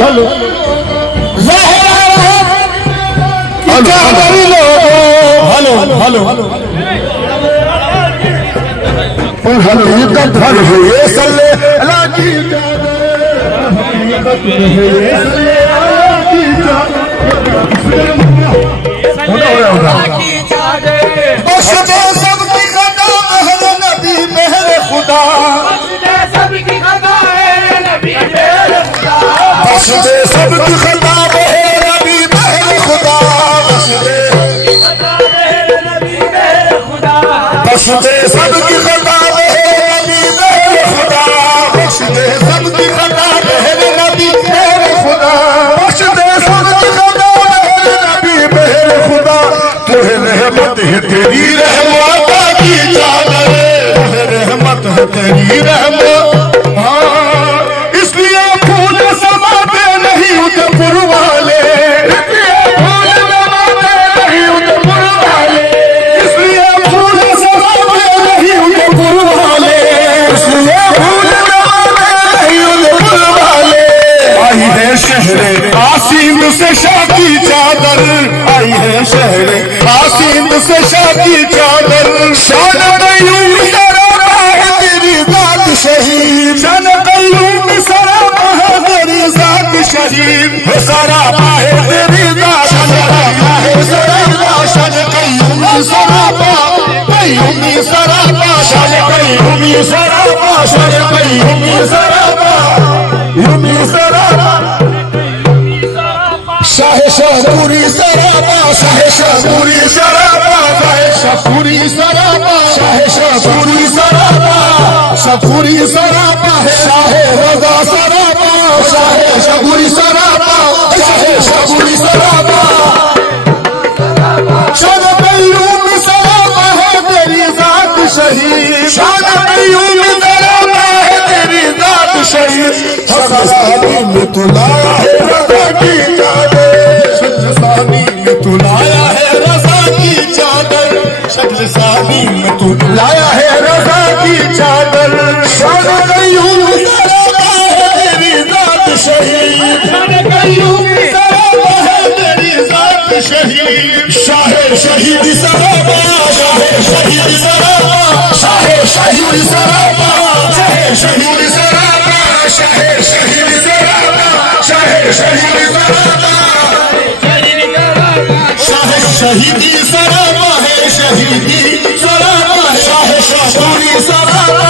Hello hello hello हकीकत है ये सल्ले अल्लाह की बख्श दे सबकी खता महर नबी महर खुदा, बख्श दे सबकी खता महर नबी महर खुदा, बख्श दे सबकी खता महर नबी महर खुदा, बख्श दे सबकी खता महर नबी महर खुदा, बख्श दे सबकी खता महर नबी महर खुदा। तुहे रहमत है तेरी रहमत की चादर, तुहे रहमत है तेरी रहमत, हाँ इसलिए फूल समाते नहीं उदयपुर वाले, इसलिए फूल समाते नहीं उदयपुर वाले, इसलिए फूल समाते नहीं उदयपुर वाले, इसलिए फूल समाते नहीं उदयपुर वाले। आई है शहरे आसीम से शाह की चादर, आई है शहरे आसीम से शाह की चादर, शान कयूम सरापा है तेरी जात शहीद, शान कयूम सरापा है तेरी जात शहीद, सरापा है तेरी जात, सरापा है सरापा, शान कयूम सरापा, कयूम सरापा, शान कयूम सरापा, शान कयूम सरापा, यूमी सरापा, शाह शाहपुरी सरापा, शाह शाहपुरी सरापा, शाह शाहपुरी सरापा, शाह शाहपुरी सरापा, शाहपुरी सरापा है शाह रज़ा सरापा, शाह शाहपुरी सरापा, शाह शाहपुरी सरापा, शान कयूम सरापा है तेरी जात शहीद, शान कयूम सरापा है तेरी जात शहीद। शख्सानी में तो लाया है रज़ा की चादर, शख्सानी में तो लाया है रज़ा की चादर, शख्सानी में तो लाया है रज़ा की चादर, शान कयूम सरापा है तेरी जात शहीद, शान कयूम सरापा है तेरी जात शहीद, शाह शहीद सरापा, शाह शहीद सरापा, शाह शहीद सरापा, शाह शहीद सरापा, शाह शहीद सरापा, शाह शहीद सरापा, शाह शहीदी सरापा है शहीदी सरापा, शाह शाहपुरी सरापा।